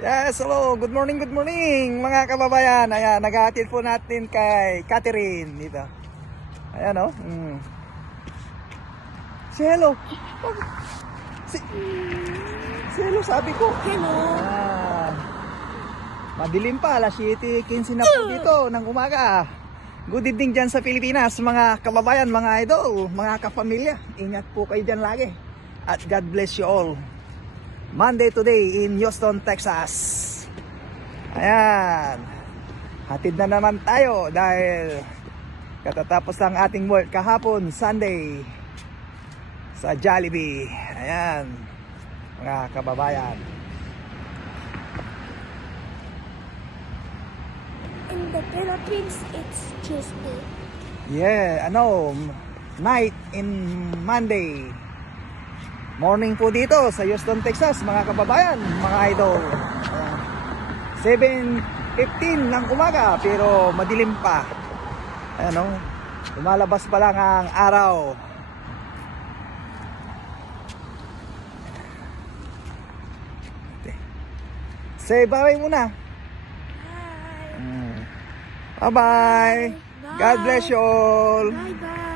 Yes, hello. Good morning mga kababayan. Ayan, naghahatid po natin kay Catherine dito. Ayan, oh. Si Hello. Si, si Hello, sabi ko. Hello. Ayan. Madilim pa, alas 7:15 na po dito ng umaga. Good evening dyan sa Pilipinas, mga kababayan, mga idol, mga kapamilya. Ingat po kayo dyan lagi. At God bless you all. Monday today in Houston, Texas. Ayan. Hatid na naman tayo dahil katatapos lang ating work kahapon, Sunday, sa Jollibee. Ayan, mga kababayan. In the Philippines, it's Tuesday. Yeah, night in Monday. Morning po dito sa Houston, Texas, mga kababayan, mga idol. 7:15 ng umaga pero madilim pa. Ayan, lumalabas pa lang ang araw. Say bye muna. Bye. Bye-bye. God bless you all. Bye bye.